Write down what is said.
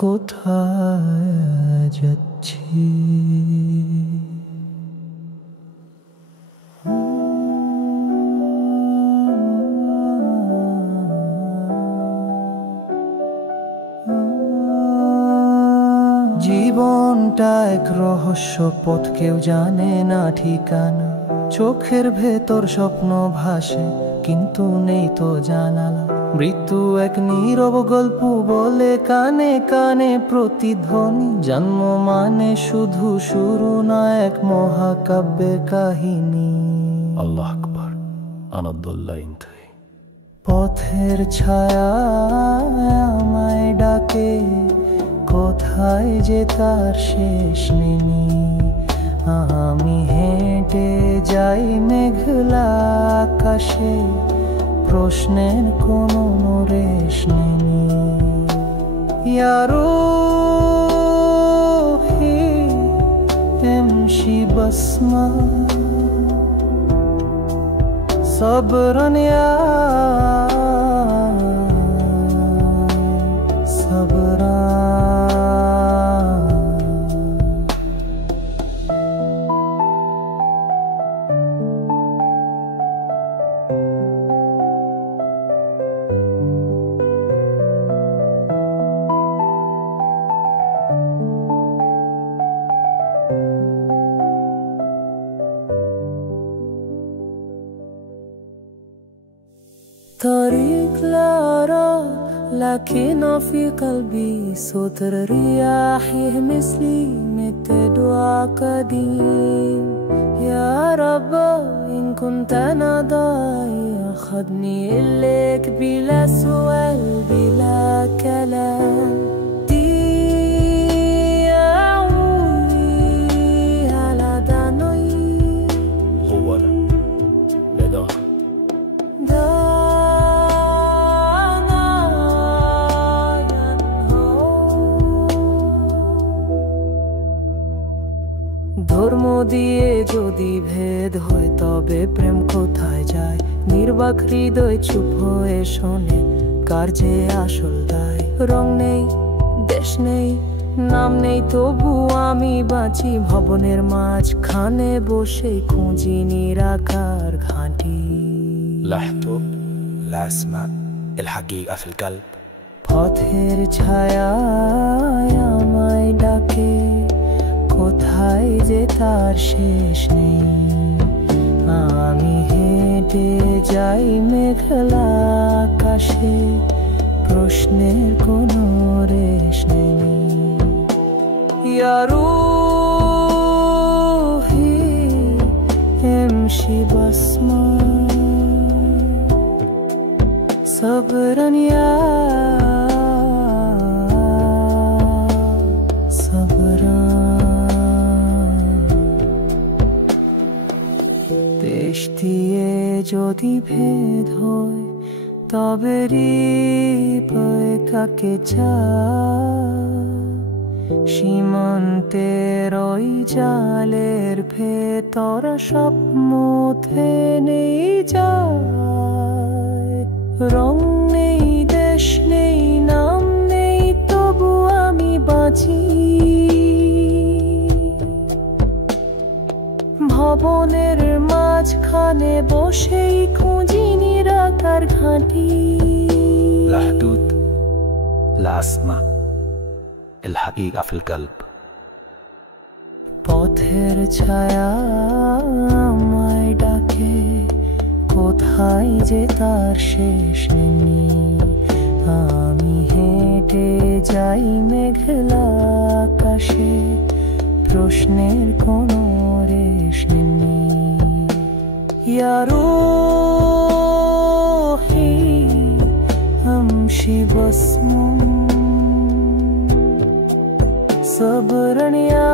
কোথায় যাচ্ছি। জীবনটা এক রহস্য পথ, কেউ জানে না ঠিকানা। চোখের ভেতর স্বপ্ন ভাসে কিন্তু নেই তো জানালা। মৃত্যু এক নীরব গল্প বলে কানে কানে প্রতিধ্বনি। জন্ম মানে শুধু শুরু না, এক মহাকাব্যের কাহিনী। আল্লাহ আকবার, আনাদুল্লাহ ইনতাই। পথের ছায়া আমায় ডাকে, কোথায় যে তার শেষ নেই। আমি হেঁটে যাই মেঘলা আকাশে, প্রশ্নের কোনো রেশ নেই। ইয়া রূহি এমশি বসমা সবরন ইয়া সবরা। طريق لا أرى لكن في قلبي صوت الرياح يهمس لي مثل دعاء قديم. يا رب إن كنت أنا ضايع خدني إليك بلا سؤال بلا كلام. ধর্ম দিয়ে যদি ভেদ হয় তবে প্রেম কোথায় যায়। নির্বাক হৃদয় চুপ হয়ে শোনে, কার যে আসল দায়। রং নেই, দেশ নেই, নাম নেই, তবু আমি বাঁচি ভবনের মাঝখানে বসে খুঁজি নিরাকার ঘাঁটি। লাহতু লা আসমা আল হাকিকা ফিল কলব। পথের ছায়া আমায় ডাকে, কোথায় যে তার শেষ নেই। আমি হেঁটে যাই মেঘলা আকাশে, প্রশ্নের কোনো রেশ নেই। ইয়া রূহি এমশি বসমা সবরন ইয়া সবরা। দেশ দিয়ে যদি ভেদ হয় তবে হৃদয় কাকে চায়। সীমান্তের ওই জালের ভেতর স্বপ্ন থেমেই যায়। রং নেই, দেশ নেই, নাম নেই, তবু আমি বাঁচি ভবনের মাঝখানে বসেই খুঁজি নিরাকার ঘাঁটি। লা হুদুদ লা আসমা আল হাকিকা ফিল কলব। পথের ছায়া আমায় ডাকে, কোথায় যে তার শেষ নেই। আমি হেঁটে যাই মেঘলা আকাশে, প্রশ্নের কোনো রেশ নেই। ইয়া রূহি এমশি বসমা সবরন ইয়া